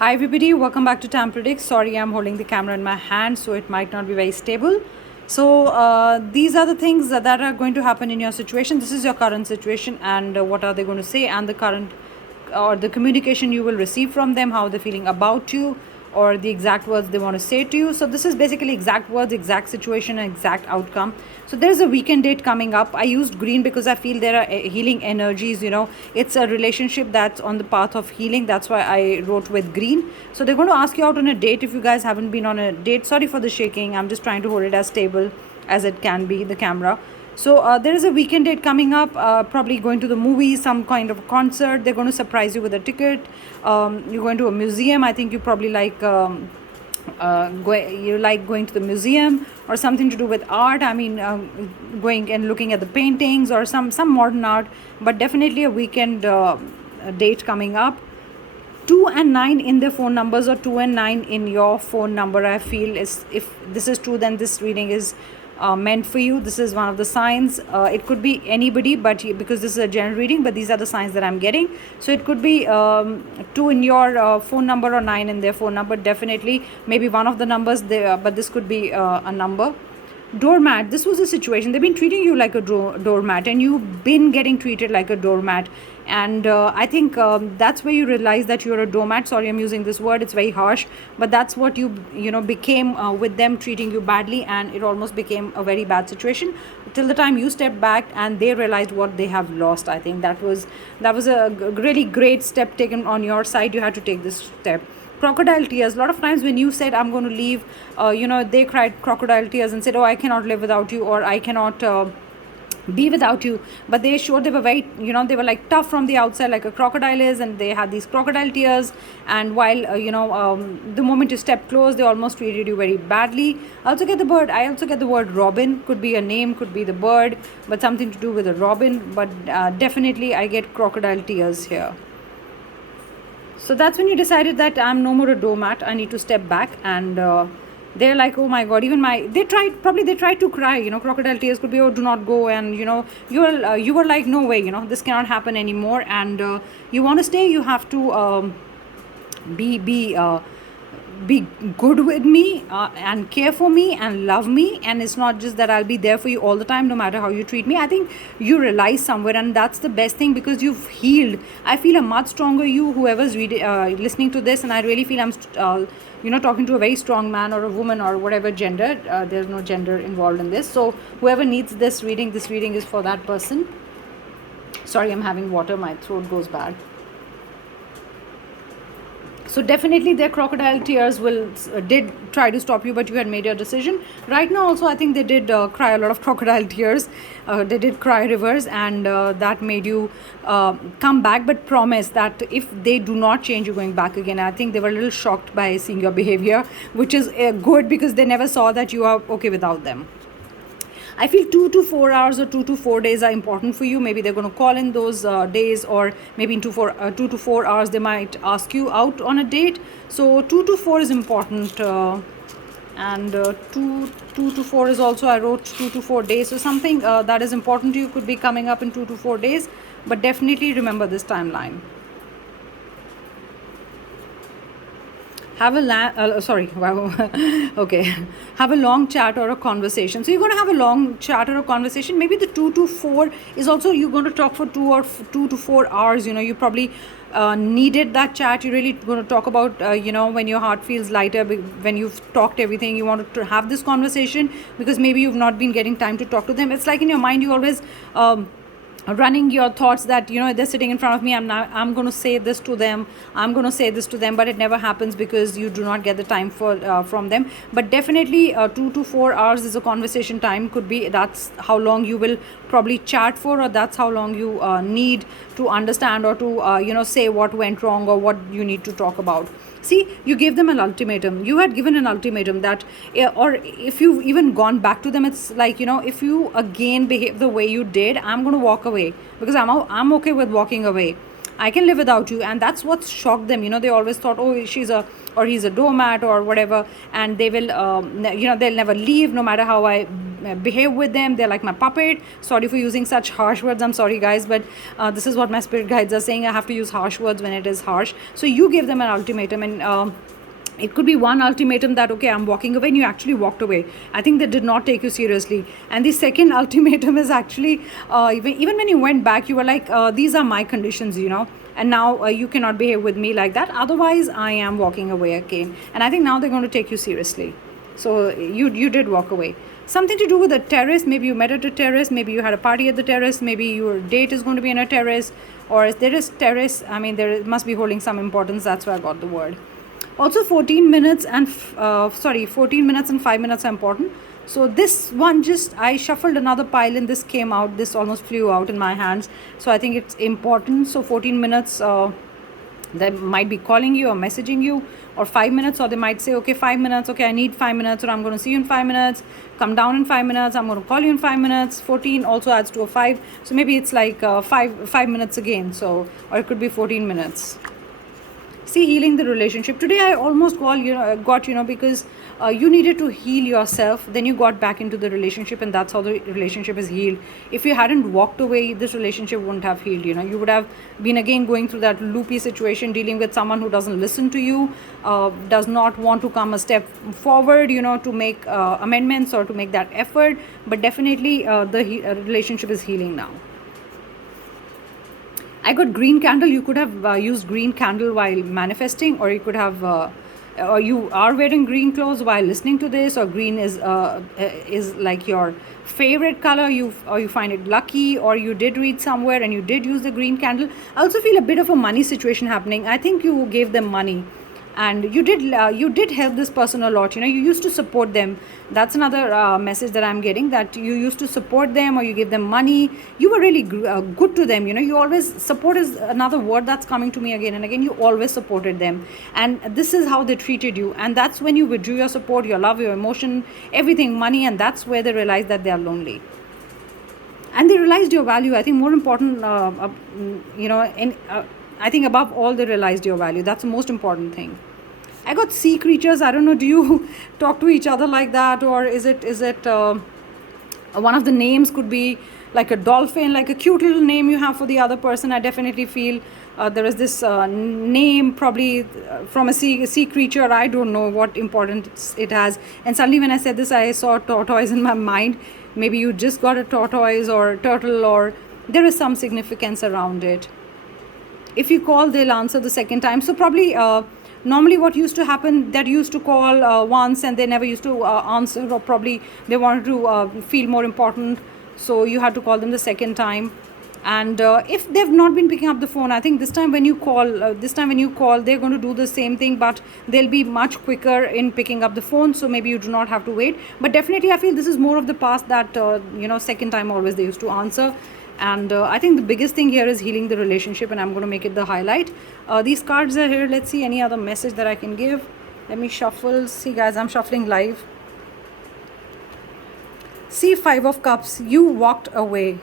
Hi everybody, welcome back to Tam Predicts. Sorry, I'm holding the camera in my hand, so it might not be very stable. So these are the things that are going to happen in your situation. This is your current situation, and what are they going to say, and the current or the communication you will receive from them, how they're feeling about you, or the exact words they want to say to you. So this is basically exact words, exact situation, and exact outcome. So there's a weekend date coming up. I used green because I feel there are healing energies. It's a relationship that's on the path of healing. That's why I wrote with green. So they're going to ask you out on a date if you guys haven't been on a date. Sorry for the shaking. I'm just trying to hold it as stable as it can be, the camera. So there is a weekend date coming up, probably going to the movies, some kind of concert. They're going to surprise you with a ticket. You're going to a museum. I think you probably like you like going to the museum or something to do with art. I mean, going and looking at the paintings or some modern art, but definitely a weekend date coming up. 2 and 9 in their phone numbers, or 2 and 9 in your phone number. I feel is, if this is true, then this reading is meant for you. This is one of the signs. It could be anybody, but because this is a general reading, but these are the signs that I'm getting. So it could be 2 in your phone number or 9 in their phone number. Definitely maybe one of the numbers there, but this could be a number. Doormat. This was a situation. They've been treating you like a doormat, and you've been getting treated like a doormat. And I think that's where you realize that you're a doormat. Sorry, I'm using this word. It's very harsh, but that's what you became with them treating you badly, and it almost became a very bad situation till the time you stepped back and they realized what they have lost. I think that was a really great step taken on your side. You had to take this step. Crocodile tears. A lot of times when you said I'm going to leave, they cried crocodile tears and said, oh, I cannot live without you, or I cannot be without you. But they showed they were very, they were like tough from the outside, like a crocodile is, and they had these crocodile tears. And while the moment you step close, they almost treated you very badly. I also get the bird. I also get the word robin. Could be a name, could be the bird, but something to do with a robin. But definitely I get crocodile tears here. So that's when you decided that I'm no more a doormat. I need to step back. And they're like, oh my god, they tried to cry. Crocodile tears could be, oh, do not go. And you were like, no way, this cannot happen anymore. And you want to stay, you have to be good with me and care for me and love me. And it's not just that I'll be there for you all the time, no matter how you treat me. I think you realize somewhere, and that's the best thing, because you've healed. I feel a much stronger you, whoever's listening to this. And I really feel I'm talking to a very strong man or a woman or whatever gender. There's no gender involved in this. So whoever needs this reading is for that person. Sorry, I'm having water, my throat goes bad. So definitely their crocodile tears did try to stop you, but you had made your decision. Right now also, I think they did cry a lot of crocodile tears. They did cry rivers, and that made you come back, but promise that if they do not change, you're going back again. I think they were a little shocked by seeing your behavior, which is good, because they never saw that you are okay without them. I feel 2 to 4 hours or 2 to 4 days are important for you. Maybe they're going to call in those days, or maybe in 2 to 4 hours they might ask you out on a date. So 2 to 4 is important. And 2 to 4 is also, I wrote 2 to 4 days. So something that is important to you could be coming up in 2 to 4 days. But definitely remember this timeline. Have a long chat or a conversation. So you're going to have a long chat or a conversation. Maybe the 2 to 4 is also, you're going to talk for 2 to 4 hours. You probably needed that chat. You're really going to talk about when your heart feels lighter, when you've talked everything, you want to have this conversation, because maybe you've not been getting time to talk to them. It's like in your mind you always running your thoughts that they're sitting in front of me, I'm going to say this to them, but it never happens because you do not get the time from them. But definitely 2 to 4 hours is a conversation time. Could be that's how long you will probably chat for, or that's how long you need to understand, or to say what went wrong, or what you need to talk about. See, you gave them an ultimatum. You had given an ultimatum that, or if you've even gone back to them, it's like, if you again behave the way you did, I'm going to walk away, because I'm okay with walking away. I can live without you. And that's what shocked them. They always thought, oh, he's a doormat or whatever, and they will, they'll never leave, no matter how I behave with them. They're like my puppet. Sorry for using such harsh words, I'm sorry guys, but this is what my spirit guides are saying. I have to use harsh words when it is harsh. So you give them an ultimatum, and it could be one ultimatum that, okay, I'm walking away, and you actually walked away. I think they did not take you seriously. And the second ultimatum is actually, even when you went back, you were like, these are my conditions, and now you cannot behave with me like that. Otherwise, I am walking away again. And I think now they're going to take you seriously. So you did walk away. Something to do with a terrace. Maybe you met at a terrace. Maybe you had a party at the terrace. Maybe your date is going to be in a terrace. Or if there is terrace, I mean, there must be holding some importance. That's why I got the word. Also 14 minutes and 14 minutes and 5 minutes are important. So this one, just I shuffled another pile and this came out. This almost flew out in my hands. So I think it's important. So 14 minutes, they might be calling you or messaging you, or 5 minutes, or they might say, okay, 5 minutes, okay, I need 5 minutes, or I'm going to see you in 5 minutes, come down in 5 minutes, I'm going to call you in 5 minutes. 14 also adds to a 5, so maybe it's like 5 minutes again. So, or it could be 14 minutes. See, healing the relationship. Today I almost got because you needed to heal yourself, then you got back into the relationship, and that's how the relationship is healed. If you hadn't walked away, this relationship wouldn't have healed. You would have been again going through that loopy situation, dealing with someone who doesn't listen to you, does not want to come a step forward, to make amendments or to make that effort. But definitely the relationship is healing now. I got green candle. You could have used green candle while manifesting, or you could have, or you are wearing green clothes while listening to this, or green is like your favorite color. Or you find it lucky, or you did read somewhere and you did use the green candle. I also feel a bit of a money situation happening. I think you gave them money, and you did help this person a lot. You used to support them. That's another message that I'm getting, that you used to support them, or you gave them money. You were really good to them. You always, support is another word that's coming to me again and again. You always supported them, and this is how they treated you. And that's when you withdrew your support, your love, your emotion, everything, money, and that's where they realized that they are lonely. And they realized your value. I think more important, I think above all, they realized your value. That's the most important thing. I got sea creatures. I don't know, do you talk to each other like that, or is it one of the names could be like a dolphin, like a cute little name you have for the other person? I definitely feel there is this name, probably from a sea creature. I don't know what importance it has. And suddenly when I said this, I saw tortoise in my mind. Maybe you just got a tortoise or turtle, or there is some significance around it. If you call, they'll answer the second time. So probably normally what used to happen, that you used to call once and they never used to answer, or probably they wanted to feel more important, so you had to call them the second time. And if they've not been picking up the phone, I think this time when you call, they're going to do the same thing, but they'll be much quicker in picking up the phone. So maybe you do not have to wait. But definitely I feel this is more of the past, that second time always they used to answer. And I think the biggest thing here is healing the relationship, and I'm going to make it the highlight. These cards are here. Let's see any other message that I can give. Let me shuffle. See guys, I'm shuffling live. See, 5 of Cups. You walked away.